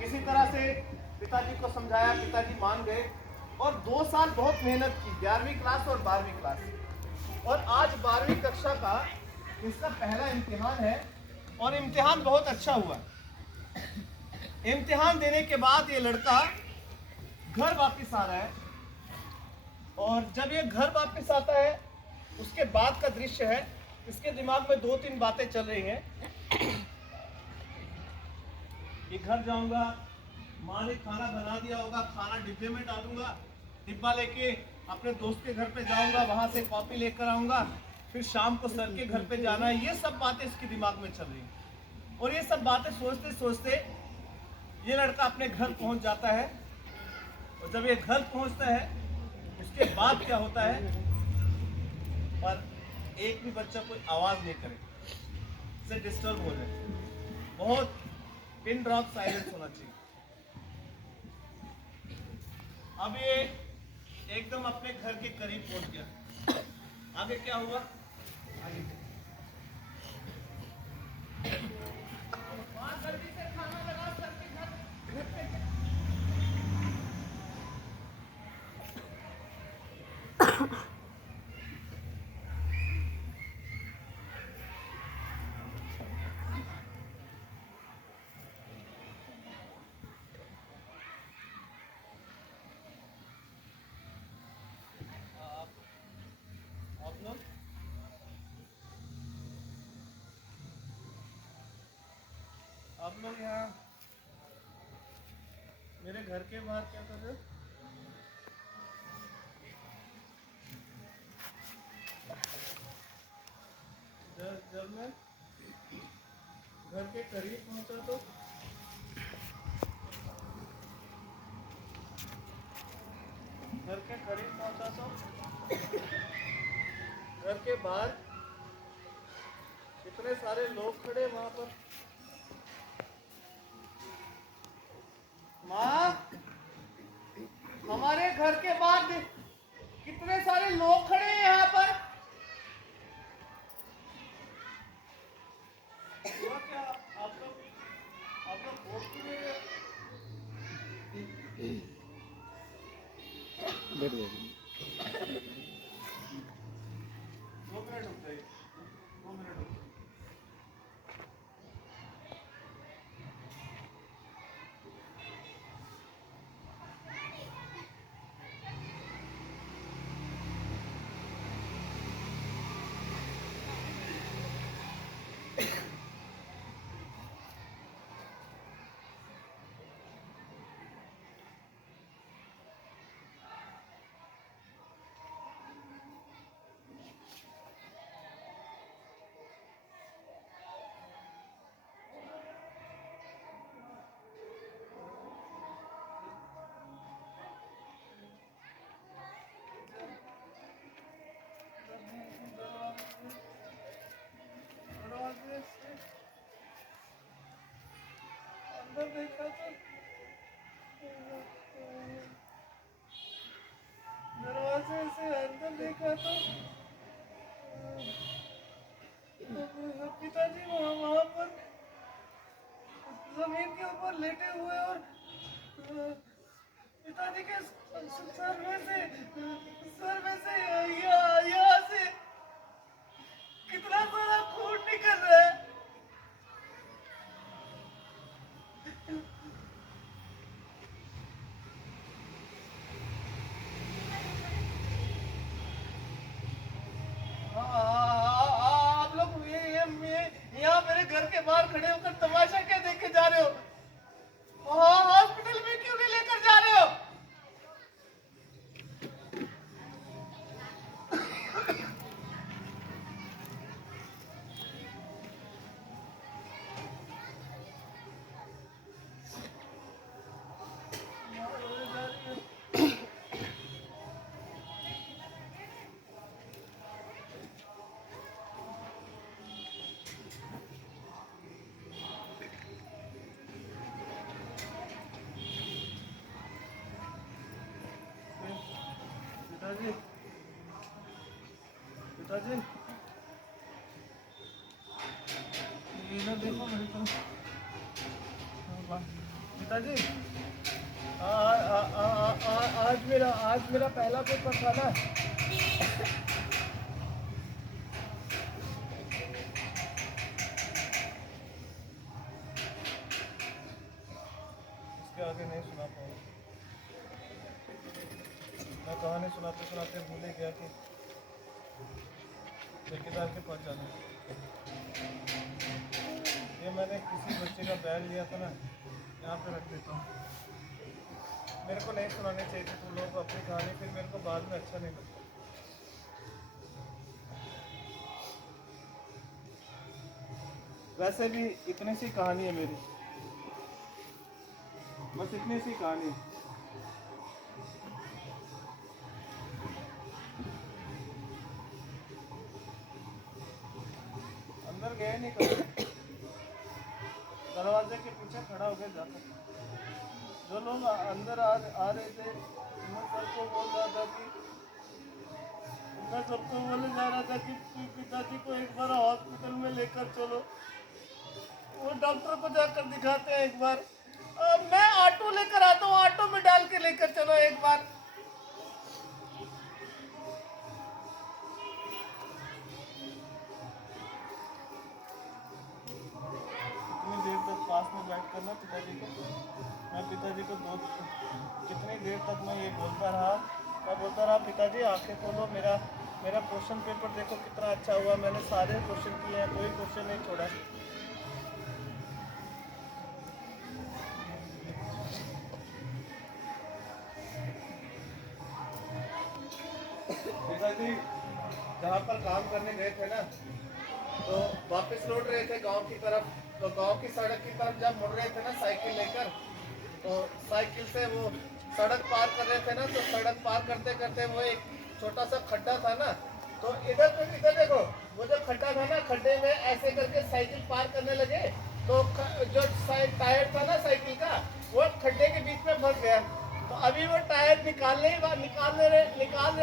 किसी तरह से पिताजी को समझाया, पिताजी मान गए और 2 साल बहुत मेहनत की, 11वीं क्लास और 12वीं क्लास। और आज 12वीं कक्षा का इसका पहला इम्तिहान है और इम्तिहान बहुत अच्छा हुआ। इम्तिहान देने के बाद ये लड़का घर वापस आ रहा है और जब ये घर वापस आता है उसके बाद का दृश्य है। इसके दिमाग में 2-3 बातें चल रही हैं। ये घर जाऊंगा, माँ ने खाना बना दिया होगा, खाना डिब्बे में डालूंगा, डिब्बा लेके अपने दोस्त के घर पे जाऊंगा, वहां से कॉपी लेकर आऊंगा, फिर शाम को सर के घर पे जाना है। ये सब बातें इसके दिमाग में चल रही हैं और ये सब बातें सोचते सोचते ये लड़का अपने घर पहुंच जाता है। और जब ये घर पहुंचता है उसके बाद क्या होता है, पर एक भी बच्चा कोई आवाज नहीं करे, से डिस्टर्ब हो जाए, बहुत पिन ड्रॉप साइलेंस होना चाहिए। अब ये एकदम अपने घर के करीब पहुंच गया। आगे क्या हुआ, आगे वहां जल्दी से खाना लगा सर के घर पे। आप लोग यहाँ मेरे घर के बाहर क्या कर रहे हो? जब मैं घर के करीब पहुंचा तो घर के बाहर इतने सारे लोग खड़े वहां पर। माँ, हमारे घर के बाहर कितने सारे लोग खड़े हैं यहाँ पर। हुआ क्या? आप लोग बोल क्यों नहीं रहे? बैठ गए। 2 मिनट रुक जाइए, 2 मिनट रुक जाइए। अंदर देखा तो दरवाजे से अंदर देखा तो पिताजी वहाँ पर जमीन के ऊपर लेटे हुए और पिताजी के सर में से यहाँ से कितना सारा खून निकल रहा है। आप लोग यहाँ मेरे घर के बाहर खड़े होकर तमाशा क्या देख के जा रहे हो? हॉस्पिटल में क्यों नहीं लेकर जा रहे हो? पिताजी, पिताजी, इधर देखो मेरी तरफ। पिताजी आज मेरा पहला पेपर था ना। इसके आगे नहीं सुना पाऊँ। मैं कहानी सुनाते सुनाते भूल ही गया कि ठेकेदार के पास जाना है। ये मैंने किसी बच्चे का बैग लिया था ना, यहाँ पे रख देता हूँ। मेरे को नहीं सुनाने चाहिए थे तुम लोगों को अपनी कहानी, फिर मेरे को बाद में अच्छा नहीं लगता। वैसे भी इतनी सी कहानी है मेरी, बस इतनी सी कहानी है। अंदर गए नहीं कभी, दरवाजे के पीछे खड़ा हो गया जाकर। जो लोग अंदर आ रहे थे, मैं सबको बोल रहा था कि मैं सबको बोले जा रहा था कि पिताजी को एक बार हॉस्पिटल में लेकर चलो, वो डॉक्टर को जाकर दिखाते हैं एक बार। मैं ऑटो लेकर आता हूँ, ऑटो में डाल के लेकर चलो एक बार। कितनी देर तक पास में बैठ कर ना पिताजी को, मैं पिताजी को कितनी देर तक मैं ये बोलता रहा। मैं बोलता रहा पिताजी आंखें खोलो, मेरा क्वेश्चन पेपर देखो कितना अच्छा हुआ, मैंने सारे क्वेश्चन किए हैं, कोई क्वेश्चन नहीं छोड़ा। पिताजी जहाँ पर काम करने गए थे ना, तो वापस लौट रहे थे गांव की तरफ, तो गांव की सड़क की तरफ जब मुड़ रहे थे ना साइकिल लेकर, तो साइकिल से वो सड़क पार कर रहे थे ना, तो सड़क पार करते करते वो एक छोटा सा खड्डा था ना, तो इधर देखो, वो जो खड्डा था ना, खड्डे में ऐसे करके साइकिल पार करने लगे, तो जो टायर था ना साइकिल का, वो खड्डे के बीच में फंस गया। तो अभी वो टायर निकाल रहे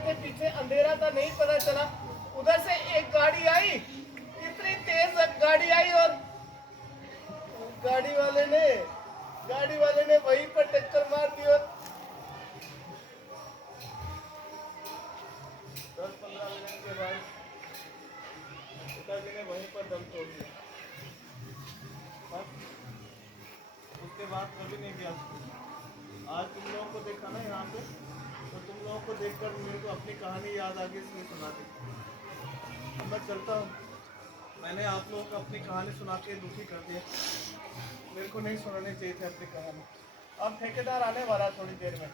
थे, पीछे अंधेरा था, नहीं पता चला। उधर से एक गाड़ी आई, इतनी तेज गाड़ी आई, और गाड़ी वाले ने वहीं पर टक्कर मार दी, और 10-15 मिनट के बाद पिताजी ने वहीं पर दम तोड़ दिया। उसके बाद कभी नहीं गया। आज तुम लोगों को देखा ना यहाँ पे, तो तुम लोगों को देखकर मेरे को अपनी कहानी याद आ गई, इसलिए सुना दी। मैं चलता हूँ, मैंने आप लोगों को अपनी कहानी सुना के दुखी कर दिया। मेरे को नहीं सुनानी चाहिए थी अपनी कहानी। अब ठेकेदार आने वाला है थोड़ी देर में।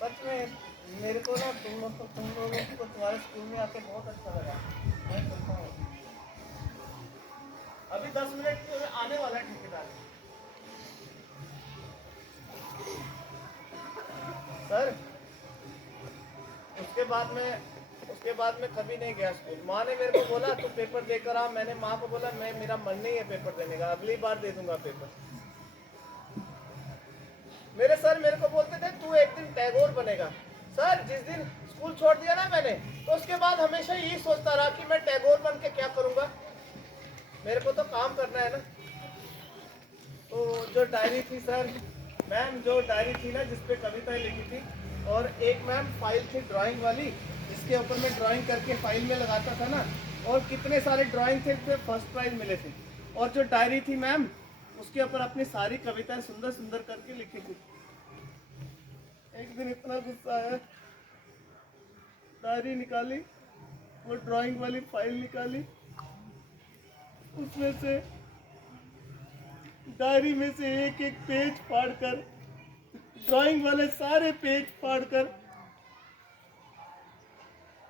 सच में मेरे को ना तुम लोगों को तुम्हारे स्कूल में आके बहुत अच्छा लगा। मैं चलता हूँ, अभी 10 मिनट में आने वाला है ठेकेदार सर। उसके बाद में कभी नहीं गया स्कूल। माँ ने मेरे को बोला तू पेपर देकर आ, मैंने माँ को बोला मेरा मन नहीं है पेपर देने का, अगली बार दे दूंगा पेपर। मेरे को बोलते थे तू एक दिन टैगोर बनेगा। सर जिस दिन स्कूल छोड़ दिया ना मैंने, तो उसके बाद हमेशा यही सोचता रहा कि मैं टैगोर बन के क्या करूंगा, मेरे को तो काम करना है ना। तो जो डायरी थी सर, मैम जो डायरी थी ना जिसपे कविताएं लिखी थी, और एक मैम फाइल थी ड्राइंग वाली, जिसके ऊपर मैं ड्राइंग करके फाइल में लगाता था ना, और कितने सारे ड्राइंग थे, उसमें फर्स्ट प्राइज मिले थे। और जो डायरी थी मैम, उसके ऊपर अपनी सारी कविताएं सुंदर सुंदर करके लिखी थी। एक दिन इतना गुस्सा आया, डायरी निकाली, वो ड्राइंग वाली फाइल निकाली, उसमें से डायरी में से एक एक पेज फाड़कर, ड्राइंग वाले सारे पेज फाड़कर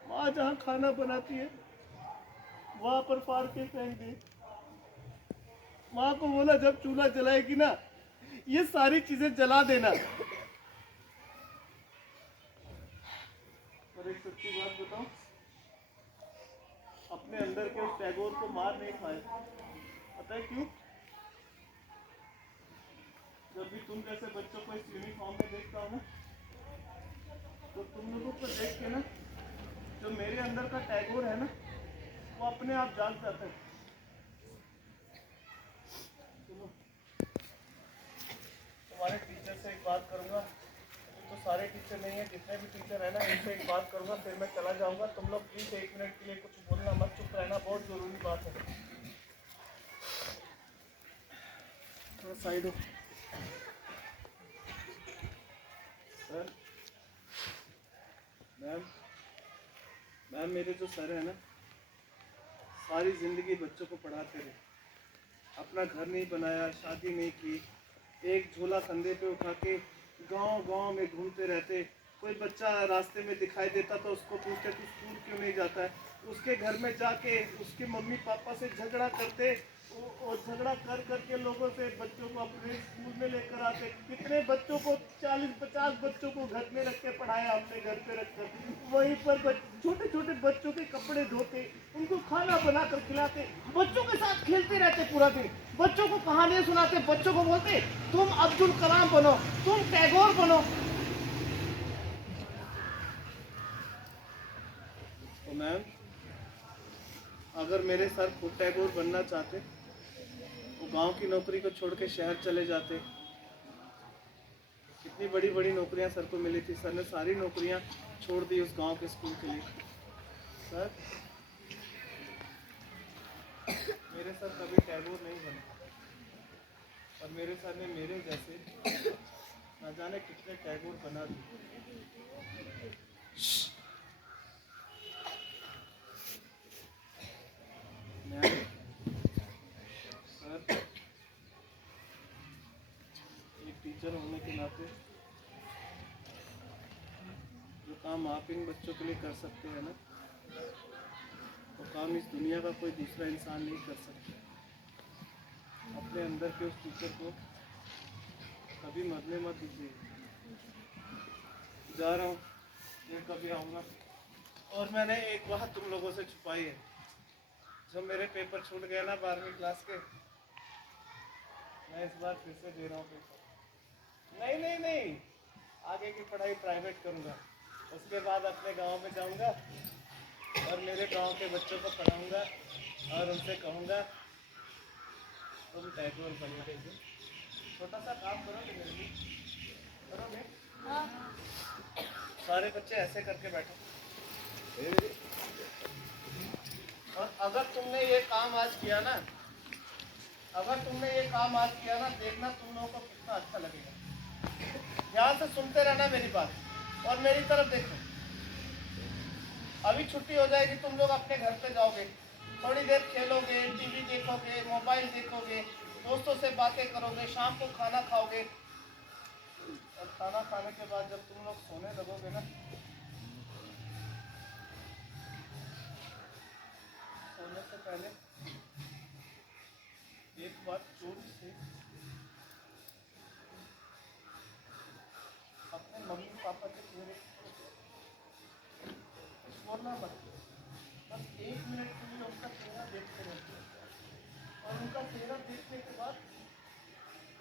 माँ जहाँ खाना बनाती है वहां पर फाड़ के फेंक दी। माँ को बोला जब चूल्हा जलाएगी ना, ये सारी चीजें जला देना। और एक सच्ची बात बताऊं, अपने अंदर के उस टैगोर को मार नहीं खाए। पता है क्यों? जब भी तुम जैसे बच्चों को इस यूनिफॉर्म में देखता हूँ ना, तो तुम लोगों को देख के ना, जो मेरे अंदर का टैगोर है ना, वो अपने आप जाग जाता है। तुम्हारे सारे टीचर नहीं है, जितने भी टीचर है ना इनसे एक बात करूँगा, फिर मैं चला जाऊँगा। तुम लोग प्लीज़ 1 मिनट के लिए कुछ बोलना मत, चुप रहना, बहुत ज़रूरी बात है। थोड़ा साइड हो सर। मैम मेरे जो सर है ना, सारी ज़िंदगी बच्चों को पढ़ाते रहे, अपना घर नहीं बनाया, शादी नहीं की, एक झोला कंधे पे उठा के गांव में घूमते रहते। कोई बच्चा रास्ते में दिखाई देता तो उसको पूछते तू स्कूल क्यों नहीं जाता है, उसके घर में जाके उसके मम्मी पापा से झगड़ा करते और झगड़ा कर करके लोगों से बच्चों को अपने स्कूल में लेकर आते। कितने बच्चों को 40-50 बच्चों को घर में रख के पढ़ाया हमने, घर पे रखकर। वहीं पर छोटे छोटे बच्चों के कपड़े धोते, उनको खाना बना कर खिलाते, बच्चों के साथ खेलते रहते पूरा दिन, बच्चों को कहानियां सुनाते, बच्चों को बोलते तुम अब्दुल कलाम बनो, तुम टैगोर बनो। तो मैम अगर मेरे सर खुद टैगोर बनना चाहते वो गांव की नौकरी को छोड़ के शहर चले जाते। कितनी बड़ी बड़ी नौकरियां सर को मिली थी, सर ने सारी नौकरियां छोड़ दी उस गांव के स्कूल के लिए। सर मेरे सर कभी टैगोर नहीं बने, और मेरे सर ने मेरे जैसे न जाने कितने टैगोर बना दिए। सर एक टीचर होने के नाते जो काम आप इन बच्चों के लिए कर सकते हैं ना, वो काम इस दुनिया का कोई दूसरा इंसान नहीं कर सकता। अपने अंदर के उस टीचर को कभी मरने मत दीजिए। जा रहा हूँ, फिर कभी आऊँगा। और मैंने एक बात तुम लोगों से छुपाई है, जो मेरे पेपर छूट गए ना 12वीं क्लास के, मैं इस बार फिर से दे रहा हूँ पेपर। नहीं, आगे की पढ़ाई प्राइवेट करूँगा, उसके बाद अपने गांव में जाऊँगा और मेरे गांव के बच्चों को पढ़ाऊँगा और उनसे कहूँगा तुम टैगोर बनना। छोटा सा काम करोगे मेरे लिए, करोगे? सारे बच्चे ऐसे करके बैठो। और अगर तुमने ये काम आज किया ना, देखना तुम लोगों को कितना अच्छा लगेगा। ध्यान से सुनते रहना मेरी बात और मेरी तरफ देखो। अभी छुट्टी हो जाएगी, तुम लोग अपने घर पे जाओगे, थोड़ी देर खेलोगे, टीवी देखोगे, मोबाइल देखोगे, दोस्तों से बातें करोगे, शाम को खाना खाओगे। और खाना खाने के बाद जब तुम लोग सोने लगोगे ना, सोने से पहले एक बार चोरी से अपने मम्मी पापा के चेहरे बोलना मत, बस 1 मिनट के लिए उनका चेहरा देखते रहते हो। और उनका चेहरा देखने के बाद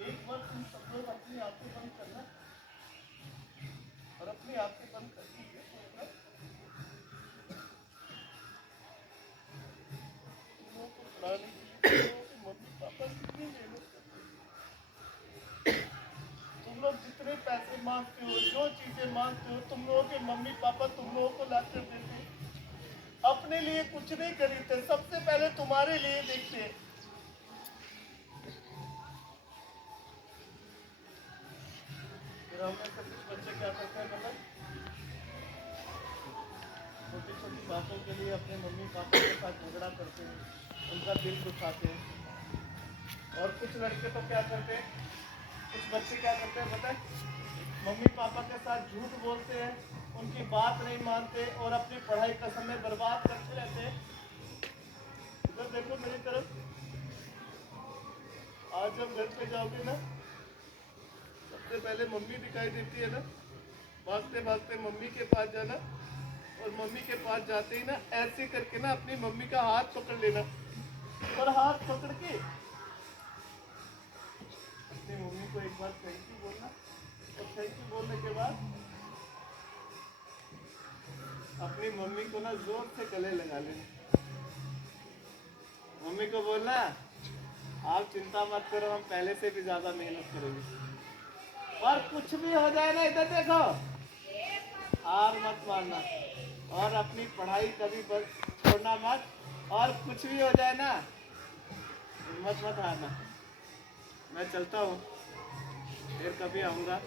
एक बार तुम सब लोग अपनी आंखें बंद करना, और अपनी आंखें बंद करके मम्मी पापा कितनी मेहनत करते, तुम लोग जितने पैसे मांगते हो, जो चीजें मांगते हो, तुम लोगों के मम्मी पापा तुम लोगों को ला कर देते। अपने लिए कुछ नहीं खरीदते, सबसे पहले तुम्हारे लिए देखते। फिर हम में से कुछ बच्चे क्या करते हैं पता, छोटी छोटी बातों के लिए अपने मम्मी पापा के साथ झगड़ा करते हैं, उनका दिल दुखाते हैं। और कुछ लड़के तो क्या करते हैं, कुछ बच्चे क्या करते हैं पता है, मम्मी पापा के साथ झूठ बोलते हैं, उनकी बात नहीं मानते और अपनी पढ़ाई का समय बर्बाद करते रहते हैं। इधर देखो मेरी तरफ, आज जब घर पे जाओगे ना, सबसे पहले मम्मी दिखाई देती है ना, भागते भागते मम्मी के पास जाना, और मम्मी के पास जाते ही ना ऐसे करके ना अपनी मम्मी का हाथ पकड़ लेना, और हाथ पकड़ के अपनी मम्मी को एक बार थैंक यू बोलना, और थैंक यू बोलने के बाद अपनी मम्मी को ना जोर से गले लगा लेना। मम्मी को बोलना आप चिंता मत करो, हम पहले से भी ज्यादा मेहनत करेंगे। और कुछ भी हो जाए ना, इधर देखो, हार मत मानना और अपनी पढ़ाई कभी बस छोड़ना मत। और कुछ भी हो जाए ना, हिम्मत मत हारना। मैं चलता हूँ, फिर कभी आऊँगा।